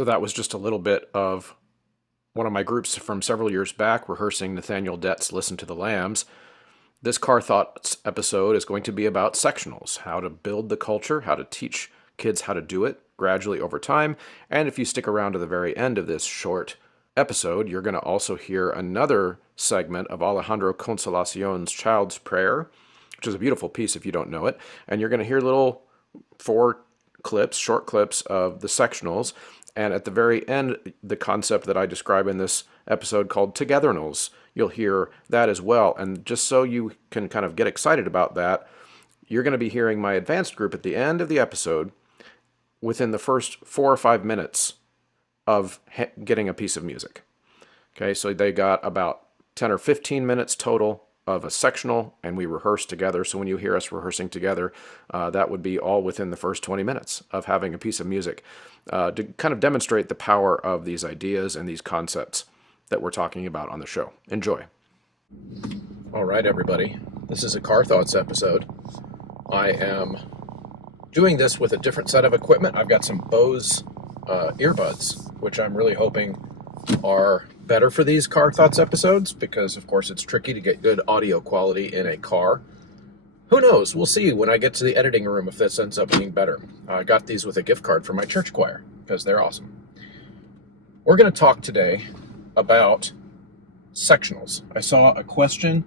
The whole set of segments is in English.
So that was just a little bit of one of my groups from several years back rehearsing Nathaniel Dett's Listen to the Lambs. This Car Thoughts episode is going to be about sectionals, how to build the culture, how to teach kids how to do it gradually over time. And if you stick around to the very end of this short episode, you're going to also hear another segment of Alejandro Consolacion's Child's Prayer, which is a beautiful piece if you don't know it. And you're going to hear little short clips of the sectionals. And at the very end, the concept that I describe in this episode called togethernals, you'll hear that as well. And just so you can kind of get excited about that, you're going to be hearing my advanced group at the end of the episode within the first 4 or 5 minutes of getting a piece of music. Okay, so they got about 10 or 15 minutes total of a sectional, and we rehearse together. So when you hear us rehearsing together, that would be all within the first 20 minutes of having a piece of music to kind of demonstrate the power of these ideas and these concepts that we're talking about on the show. Enjoy. All right, everybody. This is a Car Thoughts episode. I am doing this with a different set of equipment. I've got some Bose earbuds, which I'm really hoping are better for these Car Thoughts episodes because, of course, it's tricky to get good audio quality in a car. Who knows? We'll see when I get to the editing room if this ends up being better. I got these with a gift card from my church choir because they're awesome. We're going to talk today about sectionals. I saw a question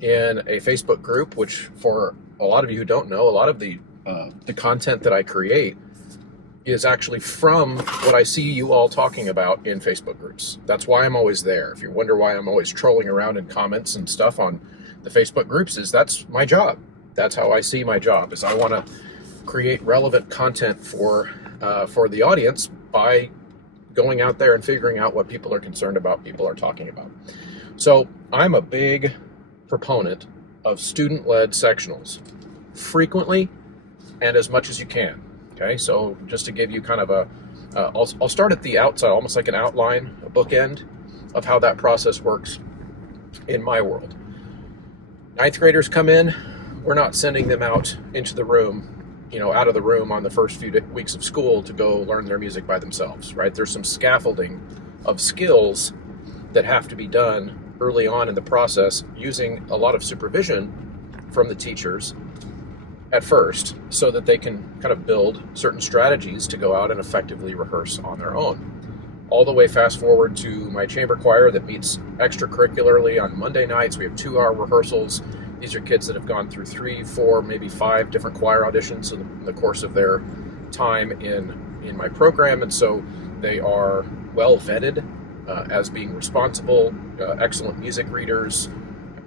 in a Facebook group, which for a lot of you who don't know, a lot of the content that I create is actually from what I see you all talking about in Facebook groups. That's why I'm always there. If you wonder why I'm always trolling around in comments and stuff on the Facebook groups, that's my job. That's how I see my job, is I want to create relevant content for the audience by going out there and figuring out what people are concerned about, people are talking about. So I'm a big proponent of student-led sectionals, frequently and as much as you can. Okay, so just to give you kind of I'll start at the outside, almost like an outline, a bookend of how that process works in my world. Ninth graders come in, we're not sending them out into the room, out of the room on the first few weeks of school to go learn their music by themselves, right? There's some scaffolding of skills that have to be done early on in the process using a lot of supervision from the teachers at first, so that they can kind of build certain strategies to go out and effectively rehearse on their own. All the way fast forward to my chamber choir that meets extracurricularly on Monday nights. We have 2-hour rehearsals. These are kids that have gone through 3, 4, maybe 5 different choir auditions in the course of their time in my program, and so they are well vetted as being responsible, excellent music readers,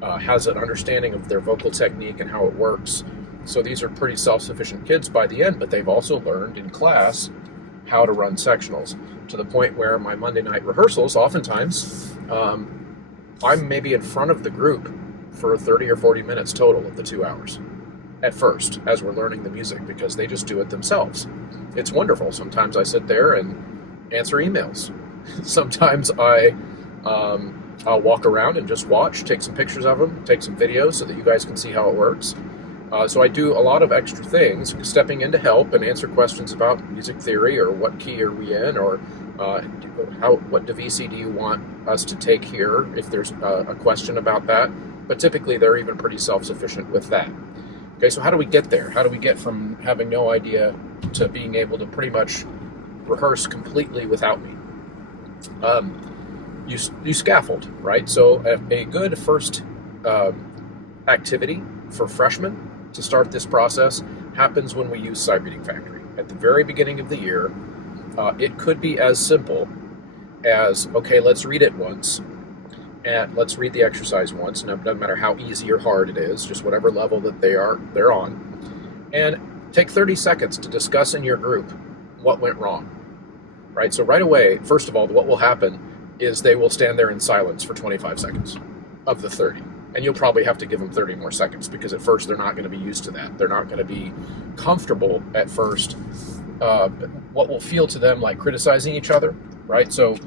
has an understanding of their vocal technique and how it works. So these are pretty self-sufficient kids by the end, but they've also learned in class how to run sectionals, to the point where my Monday night rehearsals, oftentimes, I'm maybe in front of the group for 30 or 40 minutes total of the 2 hours at first, as we're learning the music, because they just do it themselves. It's wonderful. Sometimes I sit there and answer emails. Sometimes I'll walk around and just watch, take some pictures of them, take some videos so that you guys can see how it works. So I do a lot of extra things, stepping in to help and answer questions about music theory, or what key are we in, or what divisi do you want us to take here, if there's a question about that. But typically they're even pretty self-sufficient with that. Okay, so how do we get there? How do we get from having no idea to being able to pretty much rehearse completely without me? You scaffold, right? So a good first activity for freshmen to start this process happens when we use Sight Reading Factory. At the very beginning of the year, it could be as simple as, okay, let's read it once, and let's read the exercise once, and it doesn't matter how easy or hard it is, just whatever level that they're on, and take 30 seconds to discuss in your group what went wrong, right? So right away, first of all, what will happen is they will stand there in silence for 25 seconds of the 30. And you'll probably have to give them 30 more seconds, because at first they're not going to be used to that. They're not going to be comfortable at first. What will feel to them like criticizing each other, right? So,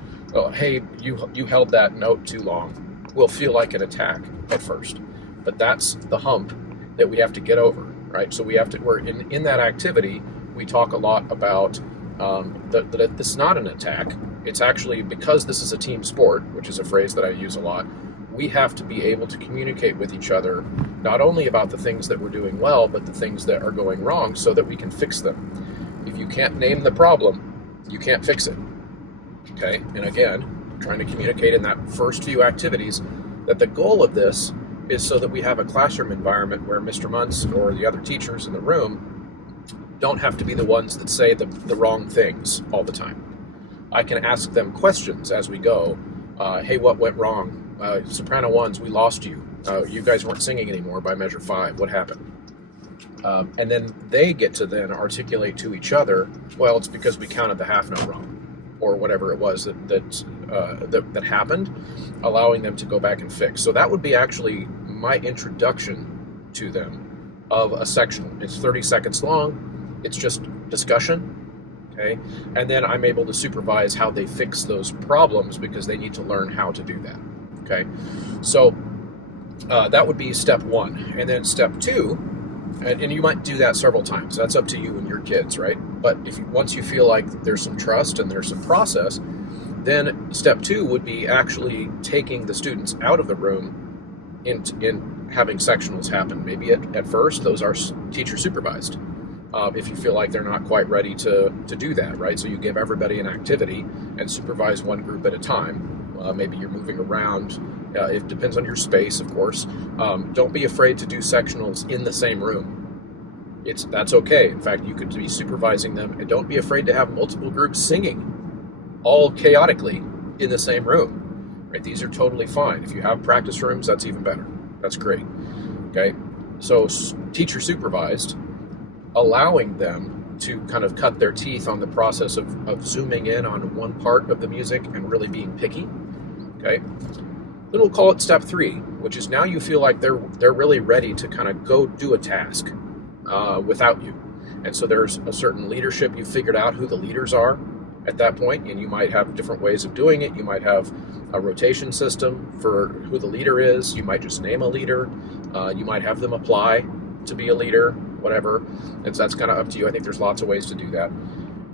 hey, you held that note too long, will feel like an attack at first. But that's the hump that we have to get over, right? So we're in that activity, we talk a lot about that this is not an attack. It's actually, because this is a team sport, which is a phrase that I use a lot, we have to be able to communicate with each other, not only about the things that we're doing well, but the things that are going wrong so that we can fix them. If you can't name the problem, you can't fix it. Okay? And again, trying to communicate in that first few activities that the goal of this is so that we have a classroom environment where Mr. Muntz or the other teachers in the room don't have to be the ones that say the wrong things all the time. I can ask them questions as we go. Hey, what went wrong? Soprano ones, we lost you. You guys weren't singing anymore by measure 5. What happened? And then they get to then articulate to each other, well, it's because we counted the half note wrong, or whatever it was that happened, allowing them to go back and fix. So that would be actually my introduction to them of a sectional. It's 30 seconds long. It's just discussion. Okay, and then I'm able to supervise how they fix those problems because they need to learn how to do that. Okay, so that would be step 1. And then step 2, and you might do that several times. That's up to you and your kids, right? But once you feel like there's some trust and there's some process, then step 2 would be actually taking the students out of the room in having sectionals happen. Maybe at first those are teacher supervised. If you feel like they're not quite ready to do that, right? So you give everybody an activity and supervise one group at a time. Maybe you're moving around. It depends on your space, of course. Don't be afraid to do sectionals in the same room. That's okay. In fact, you could be supervising them, and don't be afraid to have multiple groups singing all chaotically in the same room. Right? These are totally fine. If you have practice rooms, that's even better. That's great. Okay? So teacher supervised, allowing them to kind of cut their teeth on the process of zooming in on one part of the music and really being picky. Okay, then we'll call it step 3, which is now you feel like they're really ready to kind of go do a task without you. And so there's a certain leadership. You figured out who the leaders are at that point, and you might have different ways of doing it. You might have a rotation system for who the leader is. You might just name a leader. You might have them apply to be a leader, whatever. That's kind of up to you. I think there's lots of ways to do that.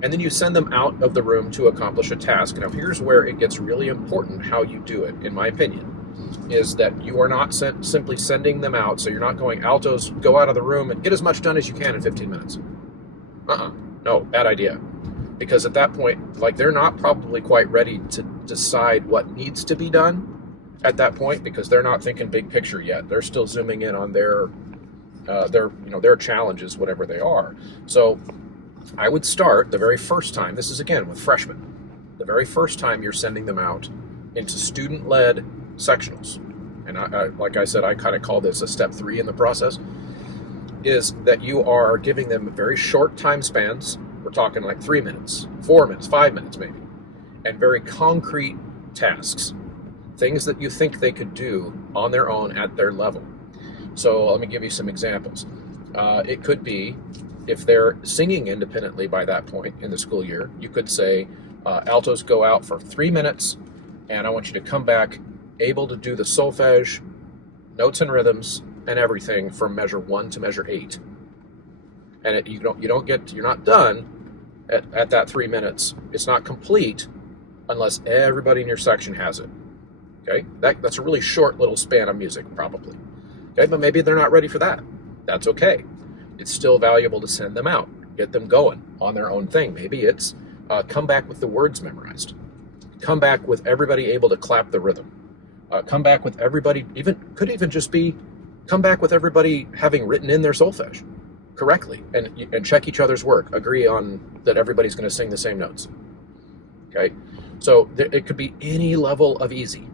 And then you send them out of the room to accomplish a task. Now, here's where it gets really important how you do it, in my opinion, is that you are not simply sending them out. So you're not going, altos, go out of the room and get as much done as you can in 15 minutes. No, bad idea. Because at that point, like, they're not probably quite ready to decide what needs to be done at that point, because they're not thinking big picture yet. They're still zooming in on their challenges, whatever they are. So I would start the very first time, this is again with freshmen, the very first time you're sending them out into student-led sectionals, and like I said, I kind of call this a step 3 in the process, is that you are giving them very short time spans. We're talking like 3 minutes, 4 minutes, 5 minutes maybe, and very concrete tasks, things that you think they could do on their own at their level. So let me give you some examples. It could be, if they're singing independently by that point in the school year, you could say, altos, go out for 3 minutes, and I want you to come back able to do the solfege, notes and rhythms, and everything from measure 1 to measure 8. And you're not done at that 3 minutes. It's not complete unless everybody in your section has it. Okay, that's a really short little span of music, probably. Okay, but maybe they're not ready for that. That's okay. It's still valuable to send them out, get them going on their own thing. Maybe it's come back with the words memorized. Come back with everybody able to clap the rhythm. Come back with everybody, could even just be come back with everybody having written in their solfege correctly and check each other's work. Agree on that everybody's going to sing the same notes. Okay, so it could be any level of easy,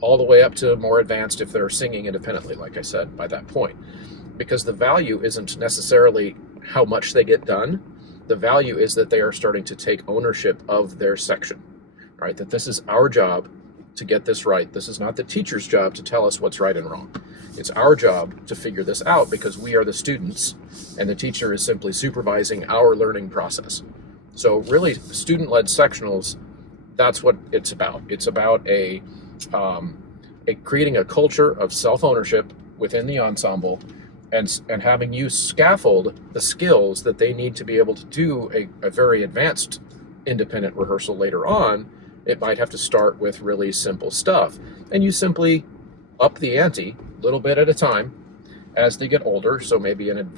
all the way up to more advanced if they're singing independently, like I said, by that point. Because the value isn't necessarily how much they get done. The value is that they are starting to take ownership of their section, right? That this is our job to get this right. This is not the teacher's job to tell us what's right and wrong. It's our job to figure this out because we are the students and the teacher is simply supervising our learning process. So really, student-led sectionals, that's what it's about. It's about creating a culture of self-ownership within the ensemble, and having you scaffold the skills that they need to be able to do a very advanced independent rehearsal later on. It might have to start with really simple stuff, and you simply up the ante a little bit at a time as they get older. So maybe an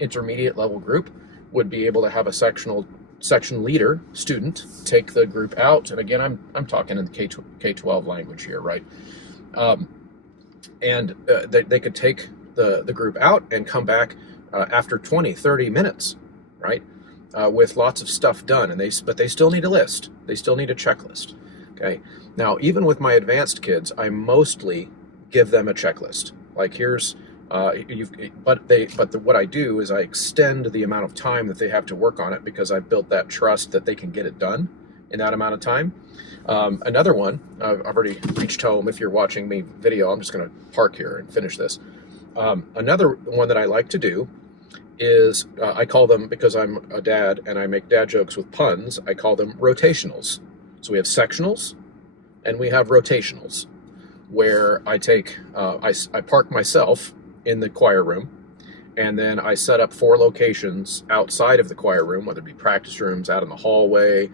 intermediate level group would be able to have a section leader student take the group out. And again, I'm talking in the K-12 language here, right? They could take the group out and come back after 20, 30 minutes, right? With lots of stuff done, but they still need a list. They still need a checklist. Okay. Now, even with my advanced kids, I mostly give them a checklist. Like here's, what I do is I extend the amount of time that they have to work on it because I've built that trust that they can get it done in that amount of time. Another one, I've already reached home. If you're watching me video, I'm just going to park here and finish this. Another one that I like to do is I call them, because I'm a dad and I make dad jokes with puns, I call them rotationals. So we have sectionals and we have rotationals, where I take, I park myself in the choir room, and then I set up 4 locations outside of the choir room, whether it be practice rooms, out in the hallway,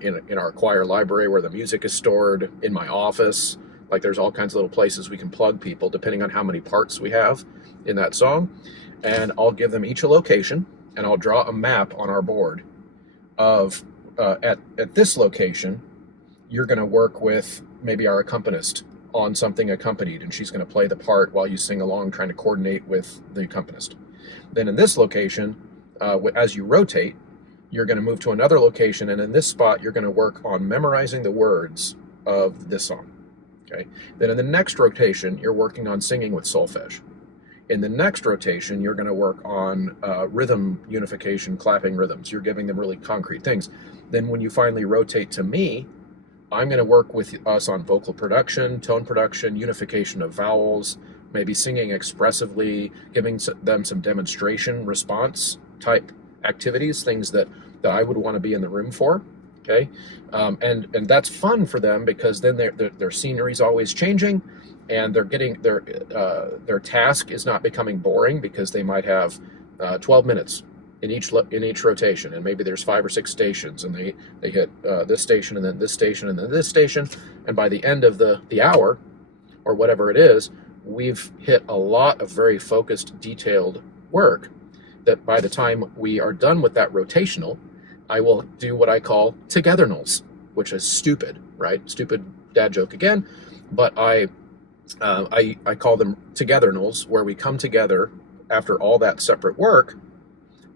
in our choir library where the music is stored, in my office. Like there's all kinds of little places we can plug people depending on how many parts we have in that song. And I'll give them each a location, and I'll draw a map on our board of, at this location, you're going to work with maybe our accompanist on something accompanied, and she's going to play the part while you sing along, trying to coordinate with the accompanist. Then in this location, as you rotate, you're going to move to another location, and in this spot, you're going to work on memorizing the words of this song. Okay. Then in the next rotation, you're working on singing with solfege. In the next rotation, you're going to work on rhythm unification, clapping rhythms. You're giving them really concrete things. Then when you finally rotate to me, I'm going to work with us on vocal production, tone production, unification of vowels, maybe singing expressively, giving them some demonstration response type activities, things that I would want to be in the room for. Okay, and that's fun for them because then their scenery is always changing, and they're getting their task is not becoming boring because they might have 12 minutes in each rotation, and maybe there's 5 or 6 stations, and they hit this station and then this station and then this station, and by the end of the hour or whatever it is, we've hit a lot of very focused, detailed work that by the time we are done with that rotational, I will do what I call togethernals, which is stupid, right? Stupid dad joke again, but I call them togethernals, where we come together after all that separate work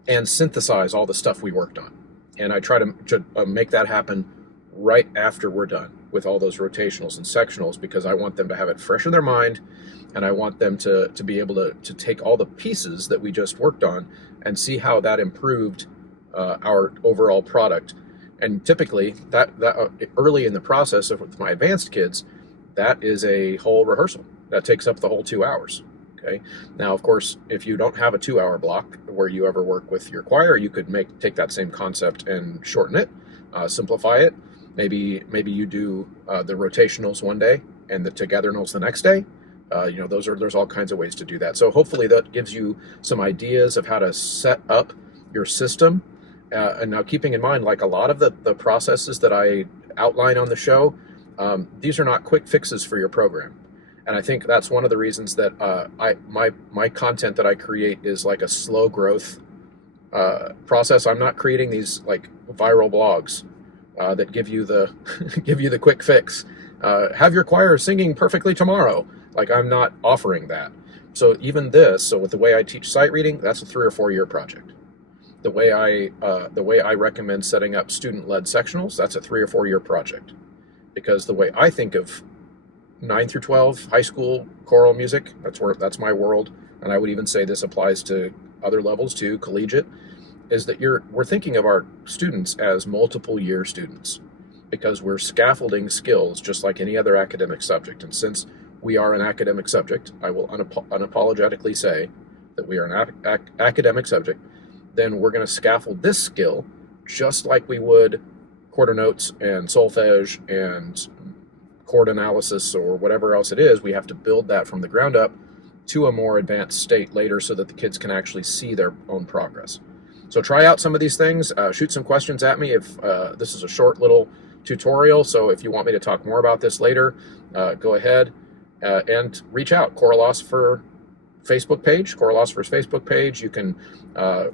and synthesize all the stuff we worked on. And I try to make that happen right after we're done with all those rotationals and sectionals, because I want them to have it fresh in their mind, and I want them to be able to take all the pieces that we just worked on and see how that improved our overall product. And typically, that early in the process with my advanced kids, that is a whole rehearsal. That takes up the whole 2 hours. Okay. Now, of course, if you don't have a 2-hour block where you ever work with your choir, you could take that same concept and shorten it, simplify it. Maybe you do the rotationals one day and the togethernals the next day. There's all kinds of ways to do that. So hopefully that gives you some ideas of how to set up your system. And now, keeping in mind, like a lot of the processes that I outline on the show, these are not quick fixes for your program. And I think that's one of the reasons that my content that I create is like a slow growth process. I'm not creating these like viral blogs that give you the give you the quick fix. Have your choir singing perfectly tomorrow. Like, I'm not offering that. So even this, with the way I teach sight reading, that's a 3 or 4 year project. The way I recommend setting up student-led sectionals, that's a 3 or 4 year project. Because the way I think of 9 through 12 high school choral music, that's my world, and I would even say this applies to other levels too, collegiate, is that we're thinking of our students as multiple year students, because we're scaffolding skills just like any other academic subject. And since we are an academic subject, I will unapologetically say that we are an academic subject, then we're going to scaffold this skill just like we would quarter notes and solfege and chord analysis or whatever else it is. We have to build that from the ground up to a more advanced state later so that the kids can actually see their own progress. So try out some of these things. Shoot some questions at me if this is a short little tutorial. So if you want me to talk more about this later, go ahead and reach out. Choral Facebook page, Choralosopher's Facebook page. You can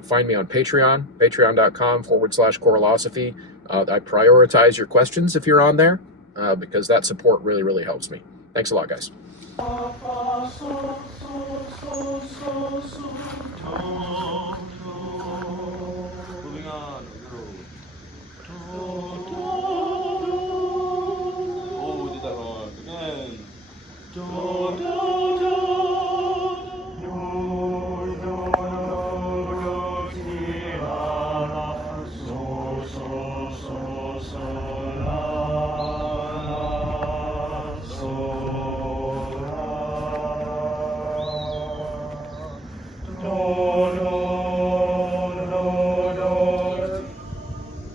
find me on Patreon, patreon.com/Choralosophy. I prioritize your questions if you're on there because that support really, really helps me. Thanks a lot, guys.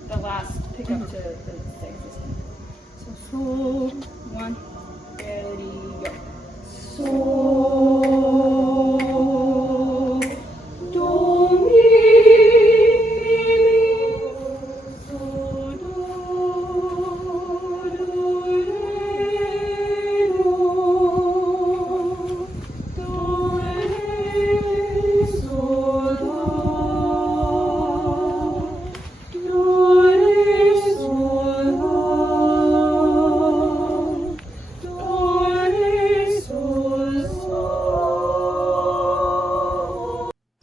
The last pick up to the sixth. So, 1, ready, go. So, do, mi, so, do, re, do, re, so,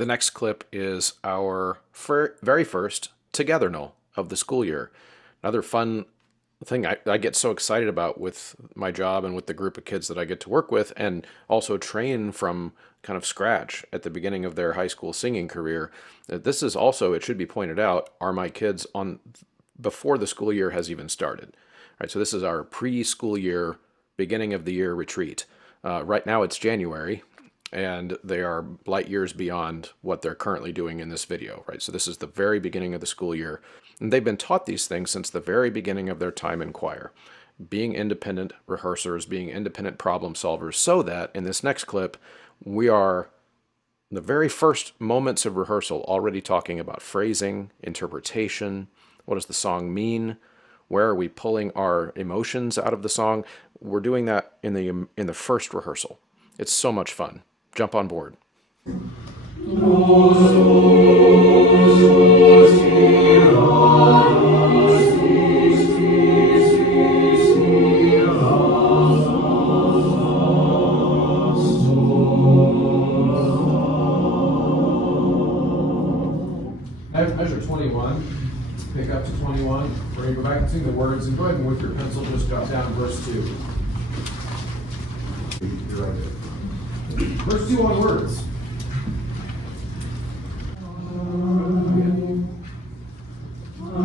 The next clip is our very first togethernal of the school year. Another fun thing I get so excited about with my job and with the group of kids that I get to work with and also train from kind of scratch at the beginning of their high school singing career. This is also, it should be pointed out, are my kids on before the school year has even started. All right, so this is our preschool year, beginning of the year retreat. Right now it's January, and they are light years beyond what they're currently doing in this video, right? So this is the very beginning of the school year, and they've been taught these things since the very beginning of their time in choir. Being independent rehearsers, being independent problem solvers, so that in this next clip, we are the very first moments of rehearsal already talking about phrasing, interpretation, what does the song mean, where are we pulling our emotions out of the song. We're doing that in the first rehearsal. It's so much fun. Jump on board. Measure 21. Pick up to 21. We're going to go back and sing the words, and go ahead and with your pencil just jot down verse 2. You're right there. Verse 2 on words. I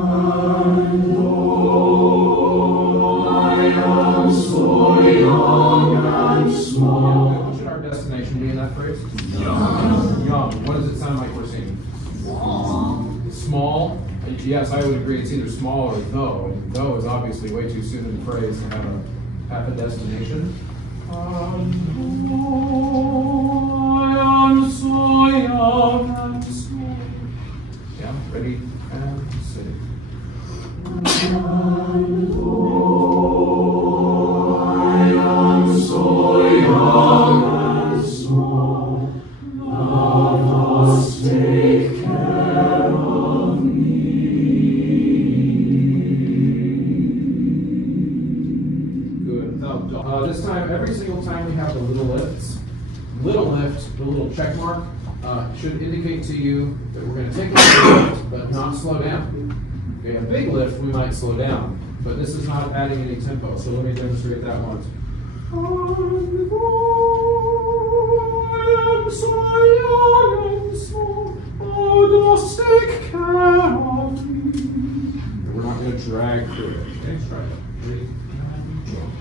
am so young and small. What should our destination be in that phrase? Young. Young. What does it sound like we're singing? Small. Yes, I would agree. It's either small or though. And though is obviously way too soon in the phrase to have a destination. I am so young and small. Yeah, ready and sing. I am so young and small. Let us take care of me. Good. This time, every single time we have the little lifts. Little lift, the little check mark, should indicate to you that we're going to take a little lift, but not slow down. Okay, a big lift, we might slow down, but this is not adding any tempo. So let me demonstrate that once. I am so young and small, oh, just take care of me. We're not going to drag through it. Okay, let's try that. 3, 2, 1.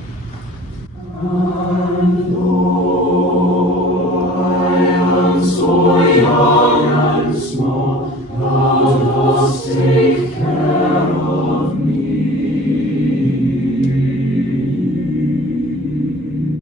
I am so young and small, let us take